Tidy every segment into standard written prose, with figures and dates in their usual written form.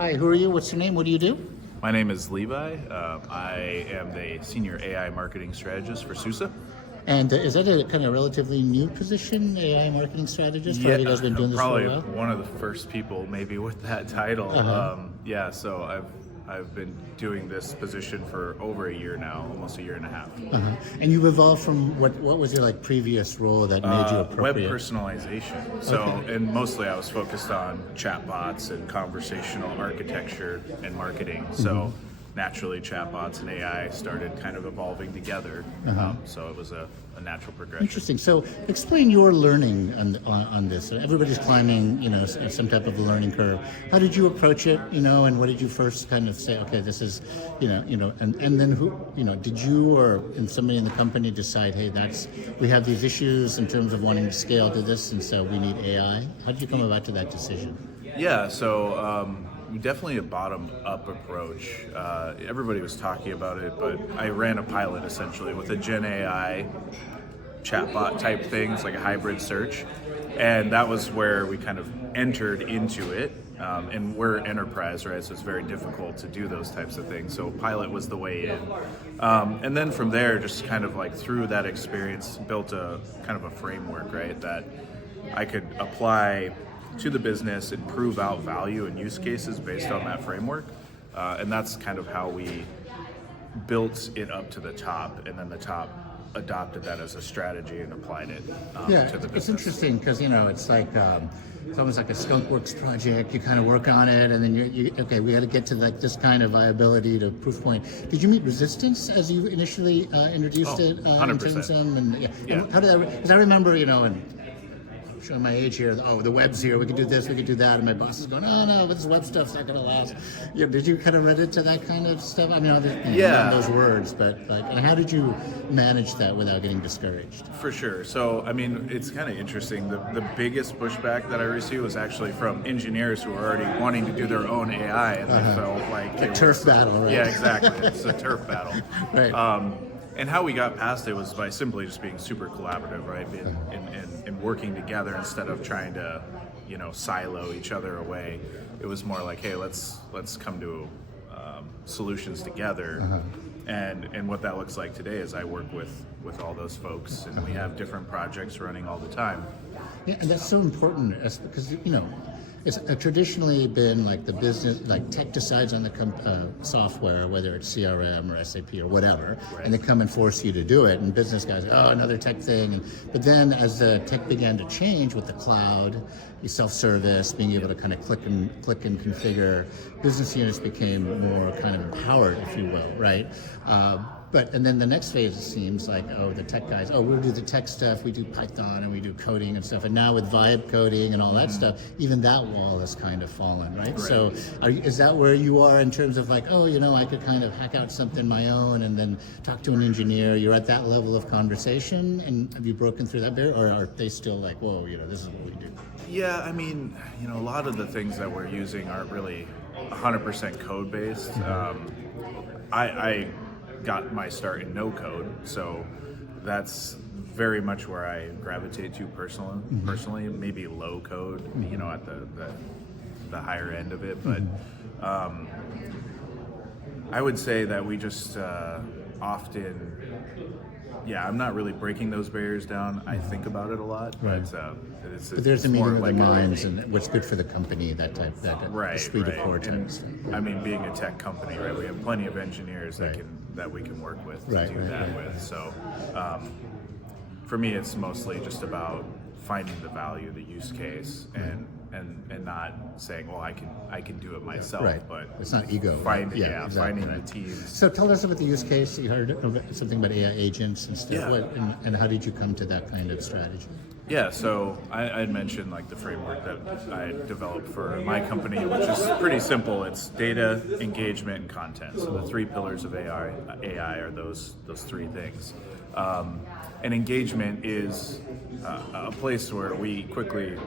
Hi, who are you? What's your name? What do you do? My name is Levi. I am the Senior AI Marketing Strategist for SUSE. And is that a kind of relatively new position, AI marketing strategist? Or have you guys been doing this for Probably a while? one of the first people maybe with that title. So I've been doing this position for over a year now, almost a year and a half. And you've evolved from what was your previous role that made you Web appropriate? personalization. So, Okay. and mostly I was focused on chatbots and conversational architecture and marketing. So naturally chatbots and AI started kind of evolving together. So it was a natural progression. Interesting. So explain your learning on this. Everybody's climbing, some type of a learning curve. How did you approach it, and what did you first kind of say, okay, this is, and then who, did you or somebody in the company decide, hey, we have these issues in terms of wanting to scale to this, and so we need AI? How did you come about to that decision? Yeah, so definitely a bottom-up approach. Everybody was talking about it, but I ran a pilot essentially with a Gen AI chatbot type things, like a hybrid search, and that was where we kind of entered into it. And we're enterprise, right? So it's very difficult to do those types of things. So pilot was the way in, and then from there, just kind of like through that experience, built a kind of a framework, right, that I could apply to the business and prove out value and use cases based on that framework. And that's kind of how we built it up to the top, and then the top adopted that as a strategy and applied it to the business. It's interesting because it's like it's almost like a skunkworks project. You kind of work on it, and then you okay, we got to get to this kind of viability to proof point. Did you meet resistance as you initially introduced it? 100%. And how did that? Because I remember, and showing my age here. Oh, the web's here. We could do this. We could do that. And my boss is going, "Oh no, but this web stuff's not going to last." Did you kind of run into that kind of stuff? I mean, not those words, but and how did you manage that without getting discouraged? For sure. So, I mean, it's kind of interesting. The biggest pushback that I received was actually from engineers who were already wanting to do their own AI, and they felt like a turf battle, right? Yeah, exactly. It's a turf battle. Right. And how we got past it was by simply just being super collaborative, right? And working together instead of trying to, silo each other away. It was more like, hey, let's come to solutions together. And what that looks like today is I work with all those folks, and we have different projects running all the time. Yeah, and that's so important because it's traditionally been like the business, like tech decides on the software, whether it's CRM or SAP or whatever, and they come and force you to do it. And business guys, another tech thing. But then as the tech began to change with the cloud, self-service, being able to kind of click and configure, business units became more kind of empowered, if you will, right? And then the next phase, it seems like, the tech guys, we'll do the tech stuff, we do Python and we do coding and stuff. And now with vibe coding and all that stuff, even that wall has kind of fallen, right? So is that where you are in terms of like, I could kind of hack out something my own and then talk to an engineer? You're at that level of conversation, and have you broken through that barrier, or are they still like, whoa, this is what we do? Yeah, I mean, a lot of the things that we're using aren't really 100% code-based. I got my start in no code, so that's very much where I gravitate to personally. Maybe low code, at the higher end of it, but I would say that we just often, I'm not really breaking those barriers down. I think about it a lot, right. But there's a meeting of the minds and what's good for the company, that suite of core types. I mean, being a tech company, right? We have plenty of engineers that we can work with to do that with. So, for me, it's mostly just about finding the value, the use case, and not saying, well, I can do it myself. Right. But it's not ego. Finding the teams. So tell us about the use case. You heard something about AI agents and stuff. Yeah. And how did you come to that kind of strategy? Yeah, so I had mentioned the framework that I developed for my company, which is pretty simple. It's data, engagement, and content. So the three pillars of AI are those three things. And engagement is a place where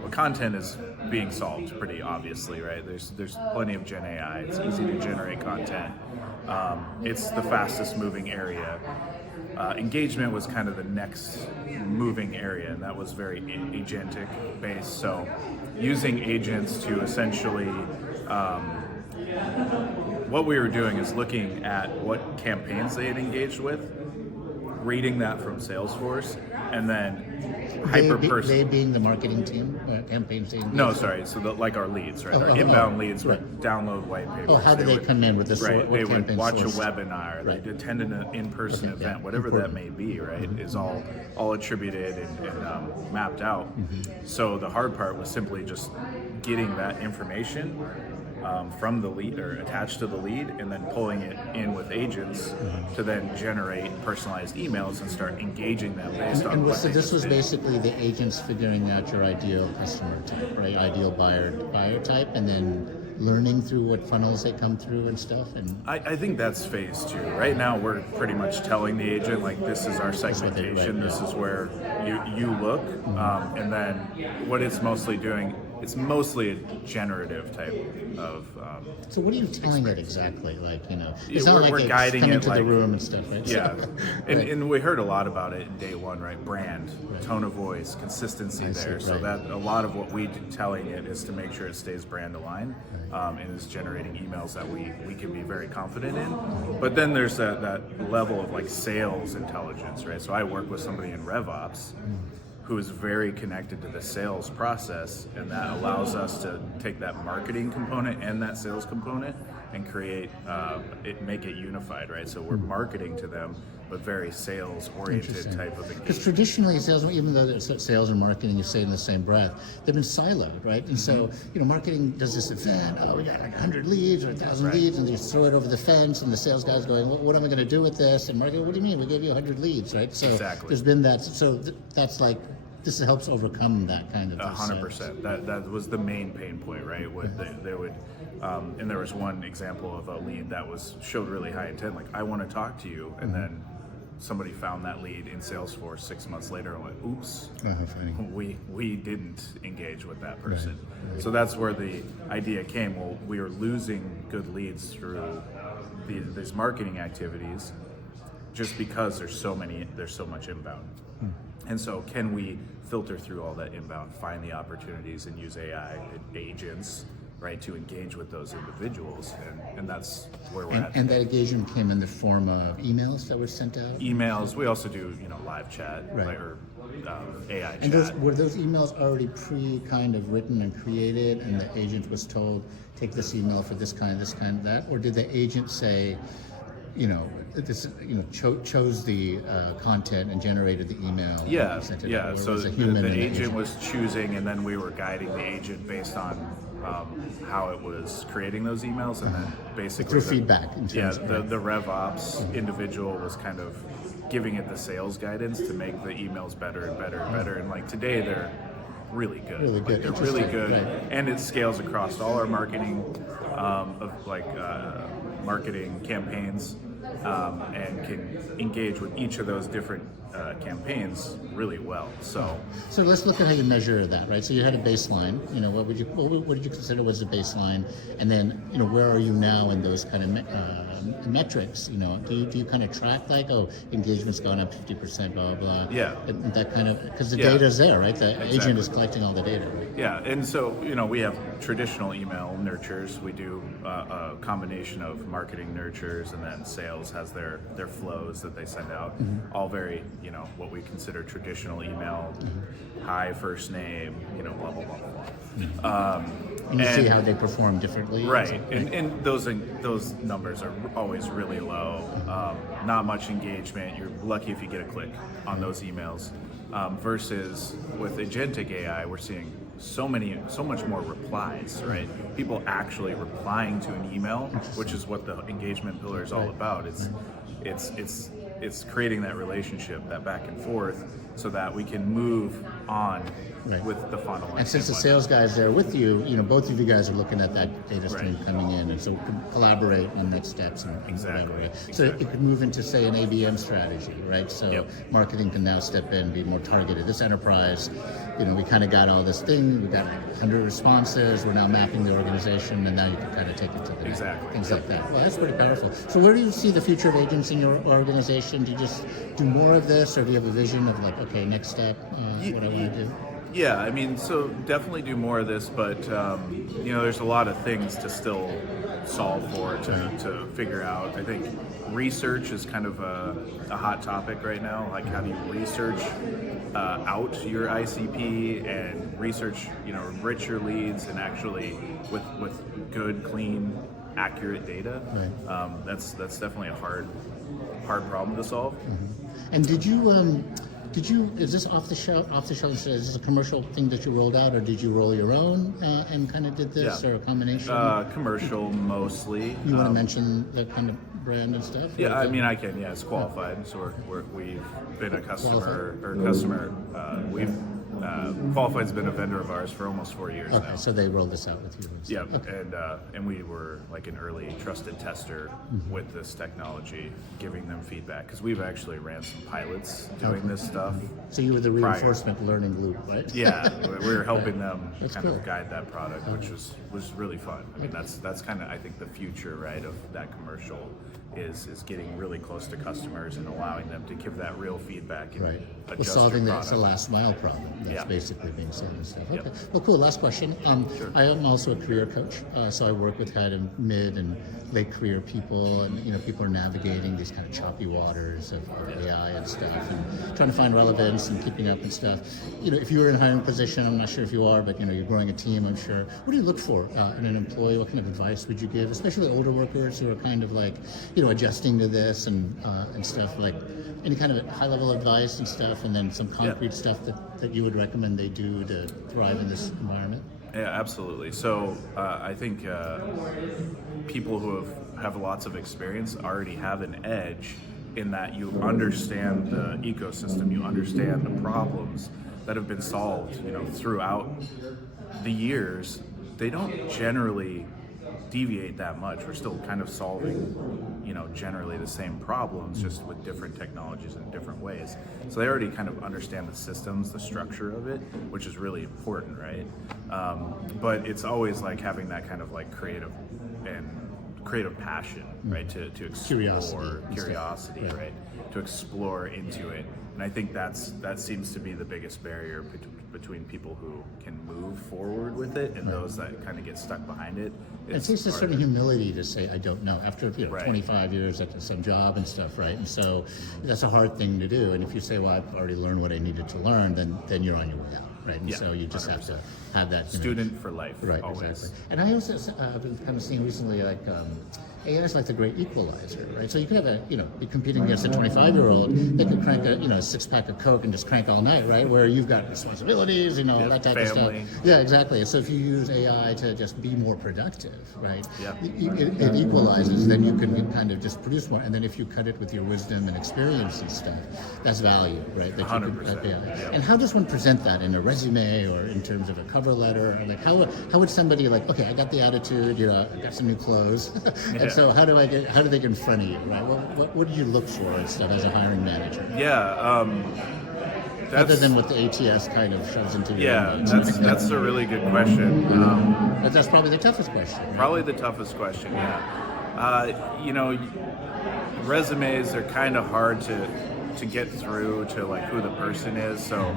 content is being solved pretty obviously, right? There's plenty of Gen AI. It's easy to generate content. It's the fastest moving area. Engagement was kind of the next moving area, and that was very agentic based. So using agents to essentially what we were doing is looking at what campaigns they had engaged with, reading that from Salesforce, and then They being the marketing team, campaign team? No, sorry. So like our leads, right? Our inbound leads would download white papers. Oh, how do they come in with this? Right. They would campaign watch source? a webinar. Right. They'd attend an in-person event, whatever that may be. Right, is all attributed and mapped out. So the hard part was simply just getting that information from the lead or attached to the lead, and then pulling it in with agents to then generate personalized emails and start engaging them based on what so they this just was did. basically the agents figuring out your ideal customer type, right? Ideal buyer type, and then learning through what funnels they come through and stuff. And I think that's phase 2. Right now, we're pretty much telling the agent, like, this is our segmentation, this is where you look, and then what it's mostly doing, it's mostly a generative type of. so what are you telling it exactly? Like, it's we're not like we're it's guiding coming it to like, the room and stuff, right? Yeah, So, and we heard a lot about it in day one, right? Brand, tone of voice, consistency there. So that a lot of what we do telling it is to make sure it stays brand aligned, and is generating emails that we can be very confident in. But then there's that level of like sales intelligence, right? So I work with somebody in RevOps who is very connected to the sales process, and that allows us to take that marketing component and that sales component and create make it unified, right? So we're marketing to them, but very sales oriented type of Because engagement. traditionally, sales, even though sales and marketing you say in the same breath, they've been siloed, right? And so, marketing does this event. Oh, we got like 100 leads or 1,000 leads, and they just throw it over the fence, and the sales guy's going, what am I going to do with this? And marketing, what do you mean? We gave you 100 leads, right? So Exactly. there's been that. So that's like, this helps overcome that kind of. 100%. That was the main pain point, right? They would, and there was one example of a lead that showed really high intent, like, I want to talk to you, and then somebody found that lead in Salesforce 6 months later and went, oops, we didn't engage with that person. Right. So that's where the idea came. Well, we are losing good leads through these marketing activities just because there's so much inbound. And so can we filter through all that inbound, find the opportunities, and use AI agents, right, to engage with those individuals, and that's where we're at. And that engagement came in the form of emails that were sent out? Emails. We also do, live chat, Right. or AI And chat. were those emails already kind of written and created, and the agent was told, take this email for this kind, that? Or did the agent say, chose the content and generated the email? Yeah, and sent it yeah. out, or So was a the human in agent was choosing, and then we were guiding the agent based on how it was creating those emails, and then basically through feedback. In terms of, the RevOps individual was kind of giving it the sales guidance to make the emails better and better and better. And like today, they're really good. Really good. Like, they're really good, Right. and it scales across all our marketing marketing campaigns, and can engage with each of those different campaigns really well. So let's look at how you measure that, right? So you had a baseline. What did you consider was a baseline, and then where are you now in those kind of metrics? Do you kind of track like, engagement's gone up 50%, blah blah. Yeah. And that kind of, because the data's there, right? The agent is collecting all the data. Right? Yeah, and so we have traditional email nurtures. We do a combination of marketing nurtures, and then sales has their flows that they send out. All very what we consider traditional email. Hi, first name, blah blah blah blah. And you see how they perform differently. Right, and those numbers are always really low. Not much engagement. You're lucky if you get a click on those emails. Versus with agentic AI, we're seeing so much more replies, right? People actually replying to an email, which is what the engagement pillar is all about. It's creating that relationship, that back and forth, so that we can move on with the funnel. And since the sales guys there with you, both of you guys are looking at that data stream coming in, and so we can collaborate on next steps and Exactly. whatever. So it could move into, say, an ABM strategy, right? So marketing can now step in, be more targeted. This enterprise, we kind of got all this thing, we got 100 responses, we're now mapping the organization, and now you can kind of take it to the next. Things like that. Well, that's pretty powerful. So where do you see the future of agents in your organization? Do you just do more of this, or do you have a vision of like, okay, next step, what I want to do? Yeah, I mean, so definitely do more of this, but there's a lot of things to still solve for to figure out. I think research is kind of a hot topic right now. Like, how do you research out your ICP and research, enrich your leads and actually with good, clean, accurate data. Right. That's definitely a hard problem to solve. Mm-hmm. And did you? Is this off the shelf? Is this a commercial thing that you rolled out, or did you roll your own and kind of did this, or a combination? Commercial mostly. You want to mention the kind of brand and stuff? Yeah, I mean, I can. Yeah, it's qualified. So we've been a customer we've Qualified's been a vendor of ours for almost 4 years now. Okay, so they rolled this out with you. Yeah, okay. And we were like an early trusted tester with this technology, giving them feedback, because we've actually ran some pilots doing this stuff. So you were the reinforcement learning loop, right? Yeah, we were helping them That's kind cool. of guide that product, which was really fun. I mean, that's kind of, I think, the future, right, of that commercial is getting really close to customers and allowing them to give that real feedback and Right. Well, adjust solving your that's the product. last mile problem. That's Yeah. basically being said and stuff. Okay. Yep. Well, cool. Last question. Sure. I am also a career coach, so I work with kind of mid and late career people, and people are navigating these kind of choppy waters of AI and stuff, and trying to find relevance and keeping up and stuff. If you were in a hiring position, I'm not sure if you are, but you're growing a team, I'm sure. What do you look for in an employee? What kind of advice would you give, especially older workers who are kind of like, adjusting to this and stuff, like any kind of high level advice and stuff, and then some concrete stuff that you would recommend they do to thrive in this environment? Yeah, absolutely. So I think people who have lots of experience already have an edge in that you understand the ecosystem, you understand the problems that have been solved, throughout the years. They don't generally deviate that much. We're still kind of solving, generally the same problems, just with different technologies in different ways. So they already kind of understand the systems, the structure of it, which is really important, right? But it's always like having that kind of like creative passion, right? To explore curiosity, right? To explore into it. And I think that seems to be the biggest barrier between people who can move forward with it and those that kind of get stuck behind it. It takes a certain humility to say, I don't know, after 25 years at some job and stuff, right? And so that's a hard thing to do. And if you say, well, I've already learned what I needed to learn, then you're on your way out, right? And so you just 100%. Have to have that. Student for life, right, always. Exactly. And I also have been kind of seeing recently, like, AI is like the great equalizer, right? So you could have be competing against a 25-year-old that could crank a six-pack of Coke and just crank all night, right? Where you've got responsibilities, all that type of stuff. Yeah, exactly. So if you use AI to just be more productive, right? Yeah. It equalizes. Then you can kind of just produce more. And then if you cut it with your wisdom and experience and stuff, that's value, right? That 100%. Yep. And how does one present that in a resume or in terms of a cover letter? Or like how would somebody like, okay, I got the attitude, I got some new clothes. So how do they get in front of you, right? What do you look for and stuff as a hiring manager? Yeah, other than what the ATS kind of shows into your image. That's a really good question. But that's probably the toughest question. Right? Probably the toughest question, yeah. Resumes are kind of hard to get through to like who the person is, so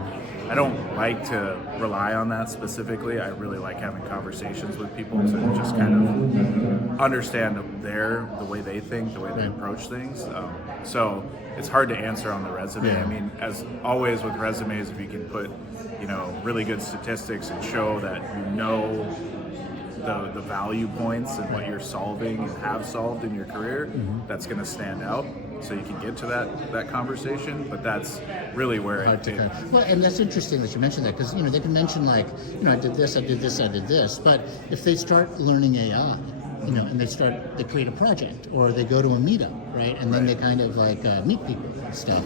I don't like to rely on that specifically. I really like having conversations with people to just kind of understand the way they think, the way they approach things. So it's hard to answer on the resume. Yeah. I mean, as always with resumes, if you can put, really good statistics and show that the value points and what you're solving and have solved in your career, that's going to stand out. So you can get to that conversation, but that's really where well, and that's interesting that you mentioned that, because they can mention like, I did this, I did this, I did this, but if they start learning AI, and they create a project or they go to a meetup, right? And then they kind of like meet people and stuff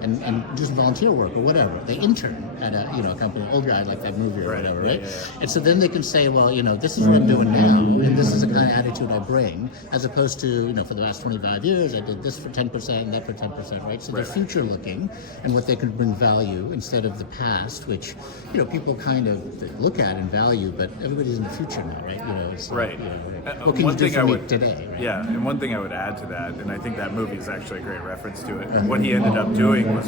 and do some volunteer work or whatever. They intern at a company, Old Guy, like that movie or whatever, right? Yeah. And so then they can say, well, this is what I'm doing now, and this is the kind of attitude I bring, as opposed to, for the last 25 years, I did this for 10% and that for 10%, right? So they're future looking and what they can bring value instead of the past, which, people kind of they look at and value, but everybody's in the future now, right? It's right. What can you do for me today? Right? Yeah, and one thing I would add to that, and I think that movie is actually a great reference to it. What he ended up doing was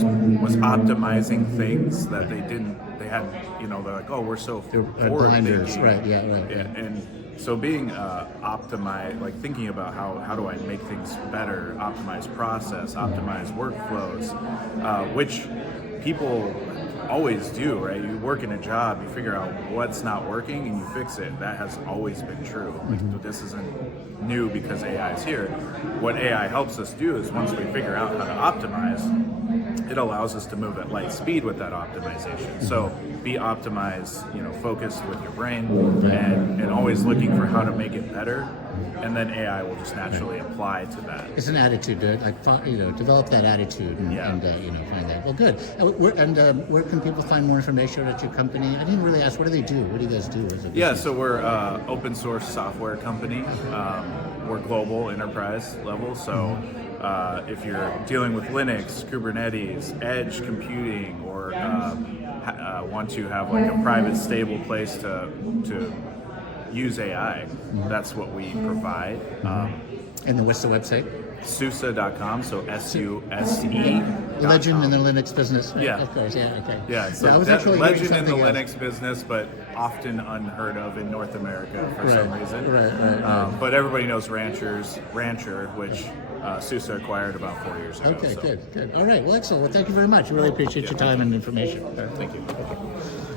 optimizing things that they had, they're like, oh, we're so Blinders, forward-thinking. right? Yeah, right. Yeah, and so being optimized, like thinking about how do I make things better, optimize process, optimize workflows, which people always do, right? You work in a job, you figure out what's not working and you fix it. That has always been true. Like, this isn't new because AI is here. What AI helps us do is once we figure out how to optimize, it allows us to move at light speed with that optimization. So be optimized, focused with your brain and always looking for how to make it better. And then AI will just naturally apply to that. It's an attitude, develop that attitude and find that. Well, good. Where can people find more information about your company? I didn't really ask, what do they do? What do you guys do as a business? Yeah, so we're open source software company. We're global enterprise level, so if you're dealing with Linux, Kubernetes, edge computing, or want to have like a private, stable place to use AI, that's what we provide. And then what's the website? SUSE.com, so SUSE. Legend in the Linux business. Right? Yeah. Of course, yeah, okay. Yeah, so I was actually legend hearing in the something else. Linux business, but often unheard of in North America for some reason. Right. But everybody knows Rancher, which SUSE acquired about 4 years ago. Okay, so. good. All right, well, excellent. Well, thank you very much. I really appreciate your time and information. Thank you. Okay.